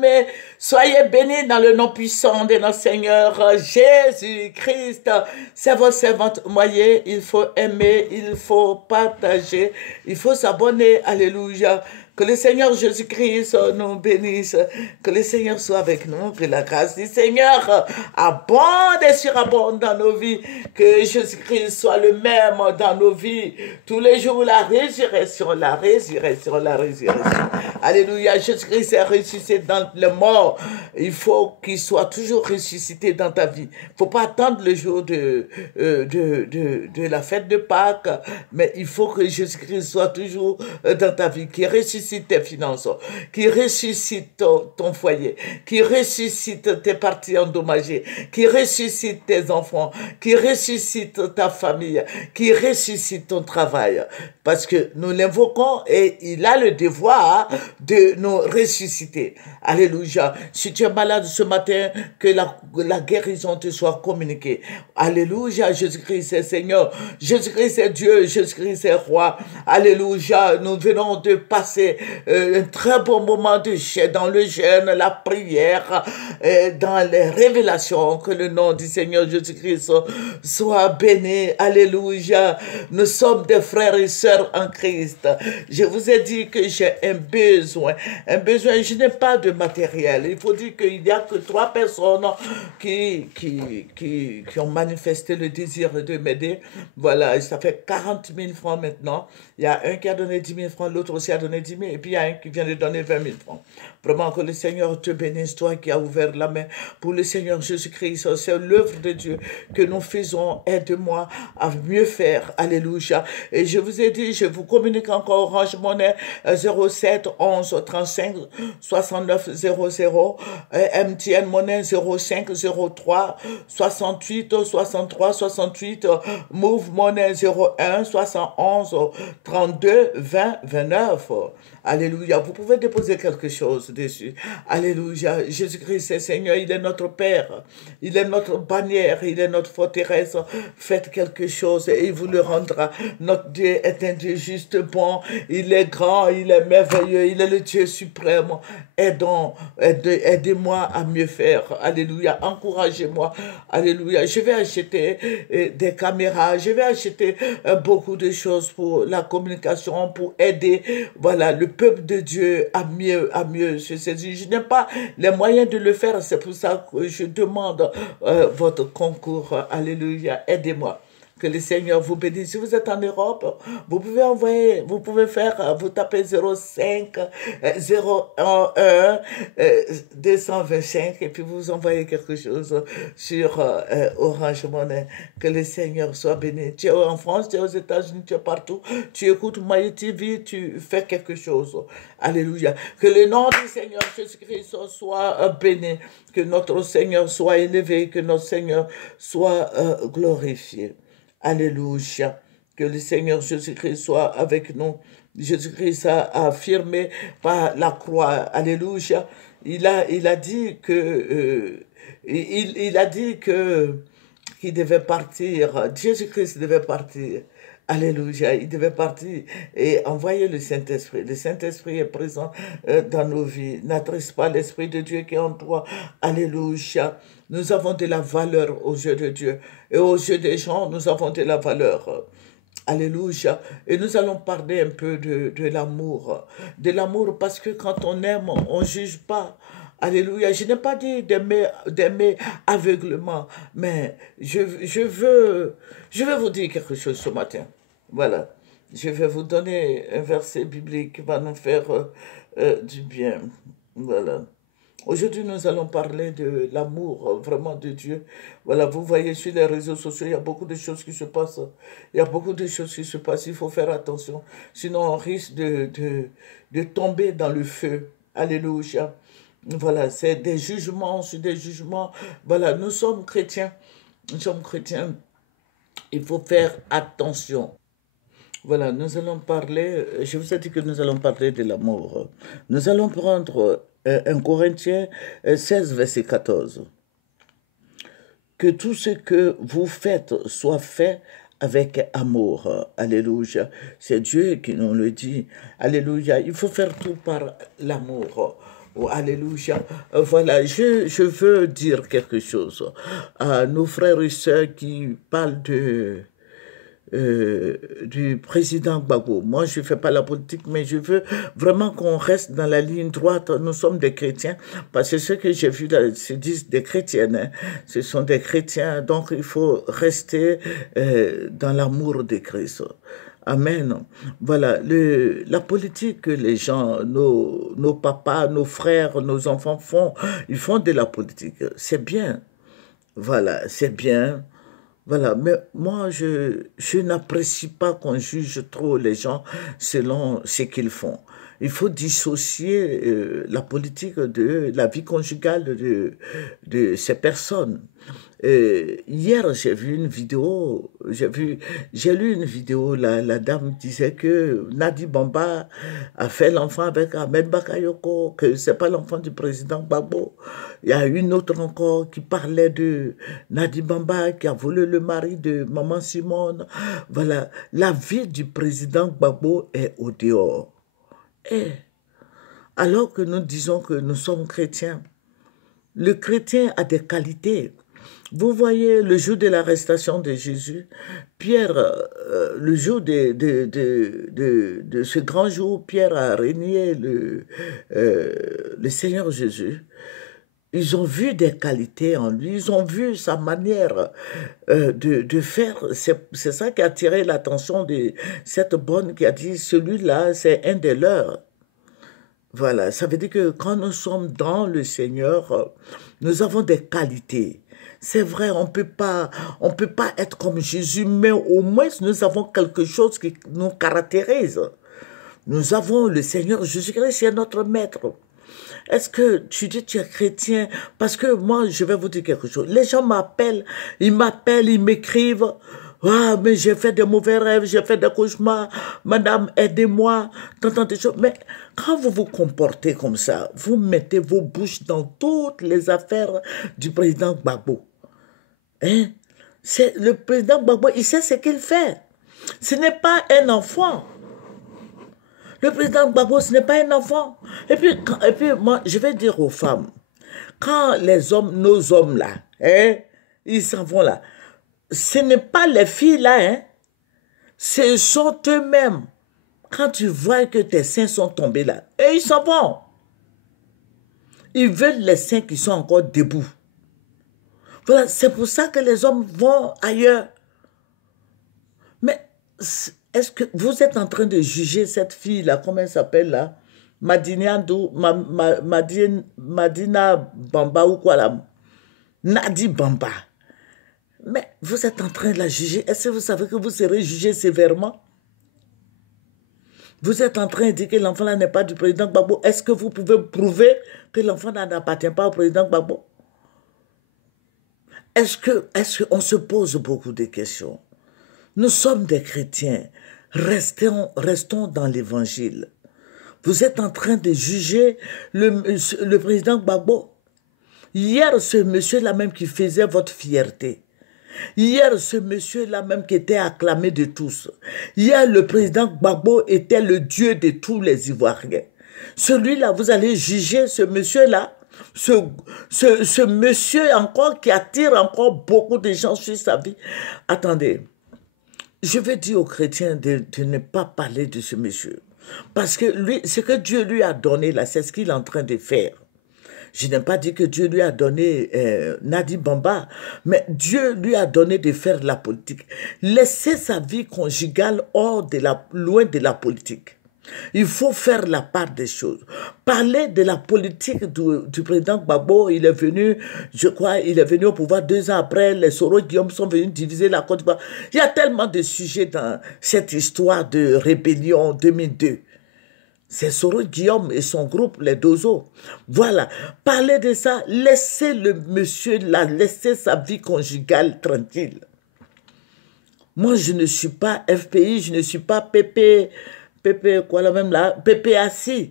Mais soyez bénis dans le nom puissant de notre Seigneur Jésus-Christ. C'est votre servante moyen. Il faut aimer, il faut partager, il faut s'abonner. Alléluia. Que le Seigneur Jésus-Christ nous bénisse. Que le Seigneur soit avec nous. Que la grâce du Seigneur abonde et surabonde dans nos vies. Que Jésus-Christ soit le même dans nos vies. Tous les jours, la résurrection, la résurrection, la résurrection. Alléluia. Jésus-Christ est ressuscité dans le mort. Il faut qu'il soit toujours ressuscité dans ta vie. Il ne faut pas attendre le jour de la fête de Pâques, mais il faut que Jésus-Christ soit toujours dans ta vie, qui ressuscite tes finances, qui ressuscite ton foyer, qui ressuscite tes parties endommagées, qui ressuscite tes enfants, qui ressuscite ta famille, qui ressuscite ton travail. Parce que nous l'invoquons et il a le devoir de nous ressusciter. Alléluia. Si tu es malade ce matin, que la guérison te soit communiquée. Alléluia. Jésus-Christ est Seigneur. Jésus-Christ est Dieu. Jésus-Christ est Roi. Alléluia. Nous venons de passer un très bon moment dans le jeûne, la prière, dans les révélations. Que le nom du Seigneur Jésus-Christ soit béni. Alléluia. Nous sommes des frères et sœurs en Christ. Je vous ai dit que j'ai un besoin. Un besoin. Je n'ai pas de matériel. Il faut dire qu'il n'y a que 3 personnes qui ont manifesté le désir de m'aider. Voilà, ça fait 40 000 francs maintenant. Il y a un qui a donné 10 000 francs, l'autre aussi a donné 10 000, et puis il y a un qui vient de donner 20 000 francs. Vraiment que le Seigneur te bénisse, toi qui as ouvert la main pour le Seigneur Jésus-Christ. C'est l'œuvre de Dieu que nous faisons. Aide-moi à mieux faire. Alléluia. Et je vous ai dit, je vous communique encore Orange Monnaie 07 11 35 69 00, MTN Monnaie 05 03 68 63 68, Move Monnaie 01 71 32 20 29. Alléluia. Vous pouvez déposer quelque chose dessus. Alléluia. Jésus-Christ est Seigneur. Il est notre Père. Il est notre bannière. Il est notre forteresse. Faites quelque chose et il vous le rendra. Notre Dieu est un Dieu juste bon. Il est grand. Il est merveilleux. Il est le Dieu suprême. Aidez-moi à mieux faire. Alléluia. Encouragez-moi. Alléluia. Je vais acheter des caméras. Je vais acheter beaucoup de choses pour la communication, pour aider, voilà, le peuple de Dieu à mieux. Je n'ai pas les moyens de le faire. C'est pour ça que je demande votre concours. Alléluia. Aidez-moi. Que le Seigneur vous bénisse. Si vous êtes en Europe, vous pouvez envoyer, vous tapez 05 011 225 et puis vous envoyez quelque chose sur Orange Monnaie. Que le Seigneur soit béni. Tu es en France, tu es aux États-Unis, tu es partout. Tu écoutes Maï TV, tu fais quelque chose. Alléluia. Que le nom du Seigneur Jésus-Christ soit béni. Que notre Seigneur soit élevé. Que notre Seigneur soit glorifié. Alléluia. Que le Seigneur Jésus-Christ soit avec nous. Jésus-Christ a affirmé par la croix. Alléluia. Il a dit que qu'il devait partir. Jésus-Christ devait partir. Alléluia, il devait partir et envoyer le Saint-Esprit. Le Saint-Esprit est présent dans nos vies. N'attriste pas l'Esprit de Dieu qui est en toi. Alléluia. Nous avons de la valeur aux yeux de Dieu. Et aux yeux des gens, nous avons de la valeur. Alléluia. Et nous allons parler un peu de l'amour. De l'amour parce que quand on aime, on ne juge pas. Alléluia. Je n'ai pas dit d'aimer aveuglement, mais je veux vous dire quelque chose ce matin. Voilà. Je vais vous donner un verset biblique qui va nous faire du bien. Voilà. Aujourd'hui, nous allons parler de l'amour vraiment de Dieu. Voilà, vous voyez sur les réseaux sociaux, il y a beaucoup de choses qui se passent. Il y a beaucoup de choses qui se passent. Il faut faire attention. Sinon, on risque de tomber dans le feu. Alléluia. Voilà, c'est des jugements sur des jugements. Voilà, nous sommes chrétiens. Nous sommes chrétiens. Il faut faire attention. Voilà, nous allons parler, je vous ai dit que nous allons parler de l'amour. Nous allons prendre 1 Corinthiens 16, verset 14. Que tout ce que vous faites soit fait avec amour. Alléluia. C'est Dieu qui nous le dit. Alléluia. Il faut faire tout par l'amour. Oh, alléluia. Voilà, je veux dire quelque chose à nos frères et sœurs qui parlent du président Gbagbo. Moi, je ne fais pas la politique, mais je veux vraiment qu'on reste dans la ligne droite. Nous sommes des chrétiens, parce que ce que j'ai vu, se disent des chrétiennes. Hein. Ce sont des chrétiens, donc il faut rester dans l'amour de Christ. Amen. Voilà, la politique que les gens, nos papas, nos frères, nos enfants font, ils font de la politique. C'est bien. Voilà, c'est bien. Voilà, mais moi, je n'apprécie pas qu'on juge trop les gens selon ce qu'ils font. Il faut dissocier la politique de la vie conjugale de ces personnes. Hier, j'ai vu une vidéo, j'ai lu une vidéo, la dame disait que Nadi Bamba a fait l'enfant avec Ahmed Bakayoko, que c'est pas l'enfant du président Gbagbo. Il y a une autre encore qui parlait de Nadi Bamba qui a volé le mari de Maman Simone. Voilà, la vie du président Gbagbo est au dehors. Et alors que nous disons que nous sommes chrétiens, le chrétien a des qualités. Vous voyez, le jour de l'arrestation de Jésus, Pierre, le jour de ce grand jour, Pierre a régné le Seigneur Jésus. Ils ont vu des qualités en lui, ils ont vu sa manière de faire. C'est ça qui a attiré l'attention de cette bonne qui a dit, celui-là, c'est un des leurs. Voilà, ça veut dire que quand nous sommes dans le Seigneur, nous avons des qualités. C'est vrai, on peut pas être comme Jésus, mais au moins nous avons quelque chose qui nous caractérise. Nous avons le Seigneur Jésus-Christ, c'est notre maître. Est-ce que tu dis que tu es chrétien? Parce que moi, je vais vous dire quelque chose. Les gens m'appellent, ils m'écrivent. Ah, mais j'ai fait des mauvais rêves, j'ai fait des cauchemars. Madame, aidez-moi. Tant de choses. Mais quand vous vous comportez comme ça, vous mettez vos bouches dans toutes les affaires du président Gbagbo. Hein? Le président Gbagbo, il sait ce qu'il fait. Ce n'est pas un enfant. Le président Gbagbo, ce n'est pas un enfant. Et puis, moi, je vais dire aux femmes, quand les hommes, nos hommes là, hein, ils s'en vont là, ce n'est pas les filles là, hein, ce sont eux-mêmes. Quand tu vois que tes seins sont tombés là, et ils s'en vont. Ils veulent les seins qui sont encore debout. Voilà, c'est pour ça que les hommes vont ailleurs. Mais est-ce que vous êtes en train de juger cette fille-là, comment elle s'appelle là? Madina Bamba ou quoi là? Nadi Bamba. Mais vous êtes en train de la juger. Est-ce que vous savez que vous serez jugé sévèrement? Vous êtes en train de dire que l'enfant là n'est pas du président Gbagbo. Est-ce que vous pouvez prouver que l'enfant n'appartient pas au président Gbagbo? Est-ce qu'on se pose beaucoup de questions? Nous sommes des chrétiens. Restons dans l'évangile. Vous êtes en train de juger le président Gbagbo. Hier, ce monsieur-là même qui faisait votre fierté. Hier, ce monsieur-là même qui était acclamé de tous. Hier, le président Gbagbo était le Dieu de tous les Ivoiriens. Celui-là, vous allez juger ce monsieur-là. Ce monsieur encore qui attire encore beaucoup de gens sur sa vie. Attendez. Je veux dire aux chrétiens de ne pas parler de ce monsieur. Parce que lui, ce que Dieu lui a donné là, c'est ce qu'il est en train de faire. Je n'ai pas dit que Dieu lui a donné Nadi Bamba, mais Dieu lui a donné de faire la politique. Laisser sa vie conjugale loin de la politique. Il faut faire la part des choses. Parler de la politique du président Gbagbo, il est venu, je crois, il est venu au pouvoir 2 ans après, les Soro Guillaume sont venus diviser la Côte d'Ivoire. Il y a tellement de sujets dans cette histoire de rébellion 2002. C'est Soro Guillaume et son groupe, les Dozo. Voilà. Parler de ça, laissez le monsieur là, laissez sa vie conjugale tranquille. Moi, je ne suis pas FPI, je ne suis pas PP, quoi là même là, PPAC.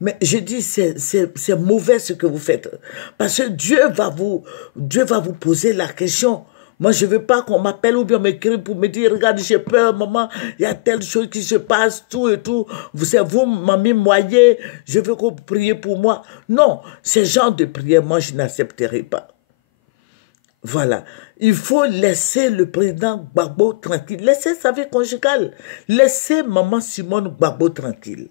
Mais je dis, c'est mauvais ce que vous faites. Parce que Dieu va vous poser la question. Moi, je ne veux pas qu'on m'appelle ou bien m'écrive pour me dire, regarde, j'ai peur, maman, il y a telle chose qui se passe, tout et tout. Vous m'avez moyen, je veux que vous priez pour moi. Non, ce genre de prière, moi, je n'accepterai pas. Voilà. Il faut laisser le président Gbagbo tranquille. Laissez sa vie conjugale. Laissez maman Simone Gbagbo tranquille.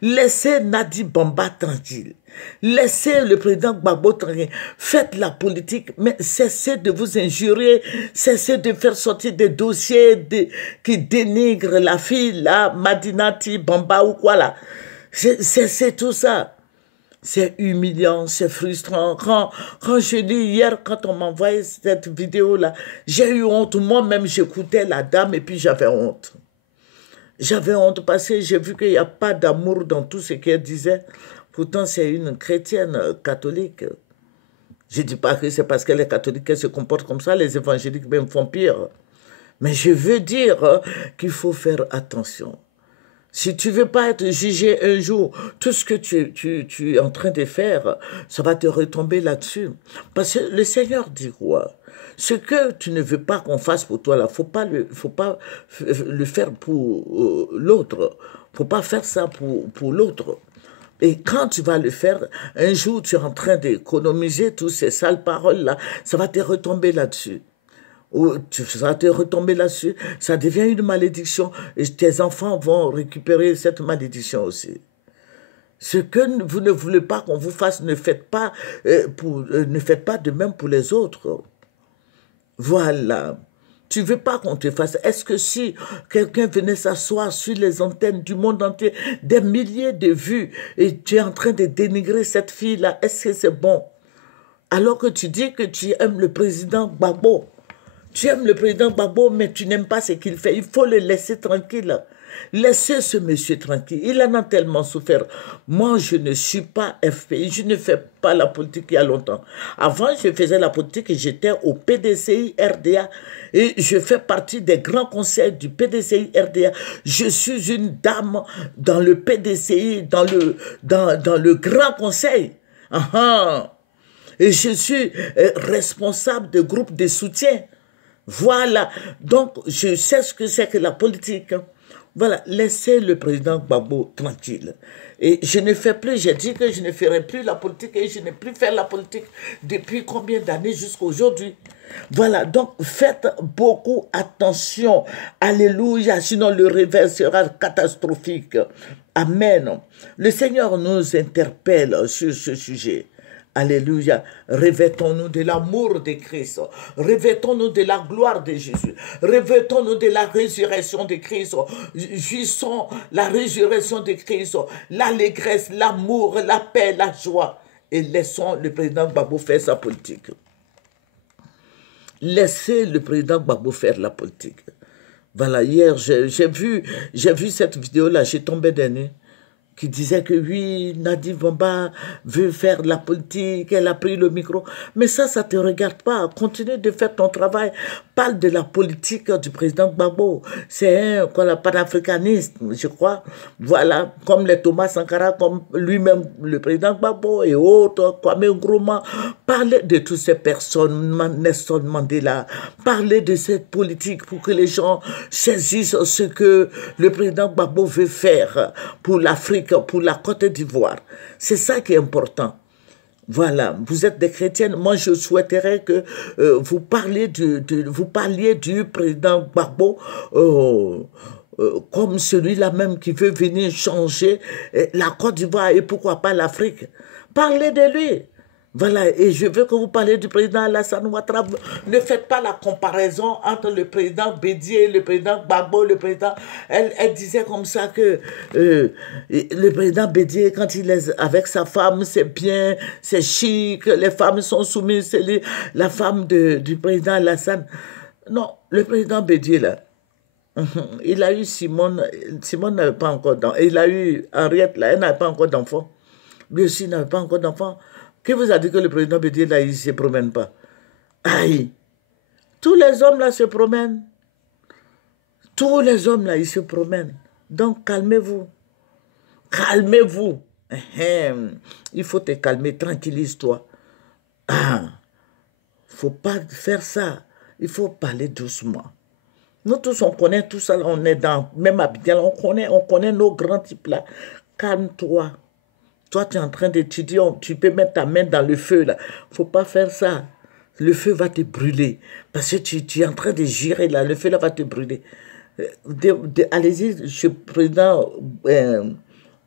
Laissez Nadi Bamba tranquille. Laissez le président Gbagbo tranquille. Faites la politique, mais cessez de vous injurer. Cessez de faire sortir des dossiers qui dénigrent la fille, là, Madinati Bamba ou quoi là. Cessez tout ça. C'est humiliant, c'est frustrant. Quand je lis hier, quand on m'envoyait cette vidéo-là, j'ai eu honte. Moi-même, j'écoutais la dame et puis j'avais honte. J'avais honte parce que j'ai vu qu'il n'y a pas d'amour dans tout ce qu'elle disait. Pourtant, c'est une chrétienne catholique. Je ne dis pas que c'est parce qu'elle est catholique qu'elle se comporte comme ça. Les évangéliques même font pire. Mais je veux dire qu'il faut faire attention. Si tu ne veux pas être jugé un jour, tout ce que tu es en train de faire, ça va te retomber là-dessus. Parce que le Seigneur dit quoi? Ce que tu ne veux pas qu'on fasse pour toi, il ne faut pas le faire pour l'autre. Il ne faut pas faire ça pour l'autre. Et quand tu vas le faire, un jour, tu es en train d'économiser toutes ces sales paroles-là, ça va te retomber là-dessus. Ça va te retomber là-dessus, ça devient une malédiction et tes enfants vont récupérer cette malédiction aussi. Ce que vous ne voulez pas qu'on vous fasse, ne faites pas de même pour les autres. Voilà. Tu ne veux pas qu'on te fasse. Est-ce que si quelqu'un venait s'asseoir sur les antennes du monde entier, des milliers de vues, et tu es en train de dénigrer cette fille-là, est-ce que c'est bon? Alors que tu dis que tu aimes le président Gbagbo. Tu aimes le président Gbagbo, mais tu n'aimes pas ce qu'il fait. Il faut le laisser tranquille. Laissez ce monsieur tranquille. Il en a tellement souffert. Moi, je ne suis pas FPI. Je ne fais pas la politique il y a longtemps. Avant, je faisais la politique et j'étais au PDCI RDA. Et je fais partie des grands conseils du PDCI RDA. Je suis une dame dans le PDCI, dans le grand conseil. Et je suis responsable de groupe de soutien. Voilà, donc je sais ce que c'est que la politique. Voilà, laissez le président Gbagbo tranquille. Et je ne fais plus, j'ai dit que je ne ferai plus la politique et je n'ai plus fait la politique depuis combien d'années jusqu'à aujourd'hui. Voilà, donc faites beaucoup attention. Alléluia, sinon le réveil sera catastrophique. Amen. Le Seigneur nous interpelle sur ce sujet. Alléluia. Revêtons-nous de l'amour de Christ. Revêtons-nous de la gloire de Jésus. Revêtons-nous de la résurrection de Christ. Jouissons la résurrection de Christ. L'allégresse, l'amour, la paix, la joie. Et laissons le président Gbagbo faire sa politique. Laissez le président Gbagbo faire la politique. Voilà, hier, j'ai vu cette vidéo-là, j'ai tombé des nues, qui disait que oui, Nadi Bamba veut faire de la politique, elle a pris le micro. Mais ça ne te regarde pas. Continue de faire ton travail. Parle de la politique du président Gbagbo. C'est un panafricaniste, je crois. Voilà, comme les Thomas Sankara, comme lui-même, le président Gbagbo et autres, Kwame Nkrumah. Parlez de toutes ces personnes, Nelson Mandela. Parlez de cette politique pour que les gens saisissent ce que le président Gbagbo veut faire pour l'Afrique, pour la Côte d'Ivoire. C'est ça qui est important. Voilà, vous êtes des chrétiennes. Moi, je souhaiterais que vous parliez du président Gbagbo comme celui-là même qui veut venir changer la Côte d'Ivoire et pourquoi pas l'Afrique. Parlez de lui. Voilà, et je veux que vous parlez du président Alassane Ouattara. Ne faites pas la comparaison entre le président Bédié, le président Gbagbo, le président... Elle disait comme ça que le président Bédié, quand il est avec sa femme, c'est bien, c'est chic, les femmes sont soumises, c'est la femme du président Alassane. Non, le président Bédié, là, il a eu Simone n'avait pas encore d'enfant. Il a eu Henriette, là, elle n'avait pas encore d'enfant. Lui aussi n'avait pas encore d'enfant. Qui vous a dit que le président Bédié, là, il ne se promène pas? Aïe! Tous les hommes, là, se promènent. Tous les hommes, là, ils se promènent. Donc, calmez-vous. Calmez-vous. Il faut te calmer, tranquillise-toi. Ah! Faut pas faire ça. Il faut parler doucement. Nous tous, on connaît tout ça, on est dans, même à Bidjan, on connaît nos grands types là. Calme-toi. Toi, tu es en train d'étudier, tu peux mettre ta main dans le feu là. Il ne faut pas faire ça. Le feu va te brûler. Parce que tu es en train de gérer là, le feu là va te brûler. Allez-y, chez le président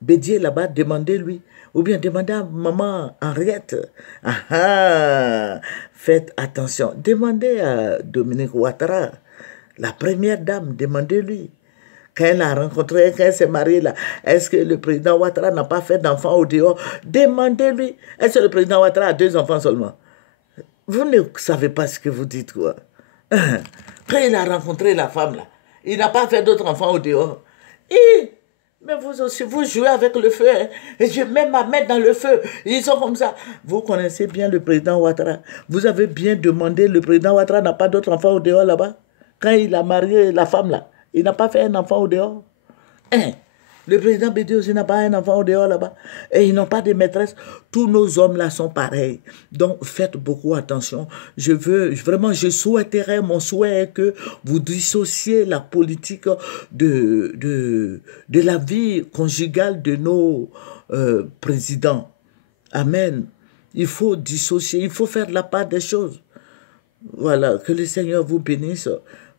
Bédier là-bas, demandez-lui. Ou bien demandez à maman Henriette. Ah, ah, faites attention. Demandez à Dominique Ouattara, la première dame, demandez-lui. Quand elle a rencontré, quand elle s'est mariée là, est-ce que le président Ouattara n'a pas fait d'enfants au dehors? Demandez-lui. Est-ce que le président Ouattara a 2 enfants seulement? Vous ne savez pas ce que vous dites, quoi. Quand il a rencontré la femme là, il n'a pas fait d'autres enfants au dehors. Mais vous aussi, vous jouez avec le feu. Hein? Et je mets ma main dans le feu. Ils sont comme ça. Vous connaissez bien le président Ouattara. Vous avez bien demandé, le président Ouattara n'a pas d'autres enfants au dehors là-bas. Quand il a marié la femme là, il n'a pas fait un enfant au dehors. Hein? Le président Bédier aussi n'a pas un enfant au dehors là-bas. Et ils n'ont pas de maîtresse. Tous nos hommes là sont pareils. Donc faites beaucoup attention. Je souhaiterais, mon souhait est que vous dissociez la politique de la vie conjugale de nos présidents. Amen. Il faut dissocier, il faut faire la part des choses. Voilà, que le Seigneur vous bénisse.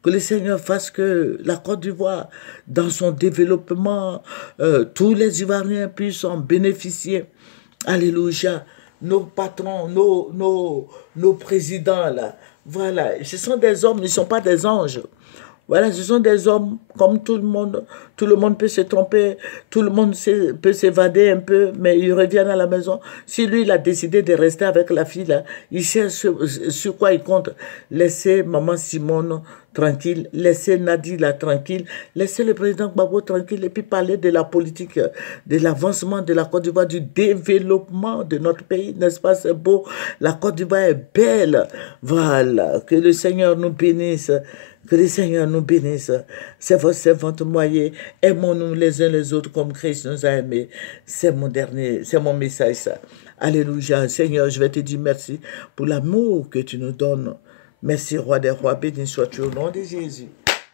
Que le Seigneur fasse que la Côte d'Ivoire, dans son développement, tous les Ivoiriens puissent en bénéficier. Alléluia. Nos patrons, nos présidents, là, voilà, ce sont des hommes, ils ne sont pas des anges. Voilà, ce sont des hommes comme tout le monde. Tout le monde peut se tromper, tout le monde peut s'évader un peu, mais ils reviennent à la maison. Si lui, il a décidé de rester avec la fille, là, il sait sur quoi il compte. Laissez maman Simone tranquille, laissez Nadi là tranquille, laissez le président Gbagbo tranquille et puis parler de la politique, de l'avancement de la Côte d'Ivoire, du développement de notre pays, n'est-ce pas, c'est beau. La Côte d'Ivoire est belle. Voilà, que le Seigneur nous bénisse. Que le Seigneur nous bénisse. C'est votre servante moyenne. Aimons-nous les uns les autres comme Christ nous a aimés. C'est mon message ça. Alléluia. Seigneur, je vais te dire merci pour l'amour que tu nous donnes. Merci, roi des rois. Béni sois-tu au nom de Jésus.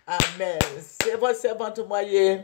Amen. C'est votre servante moyenne.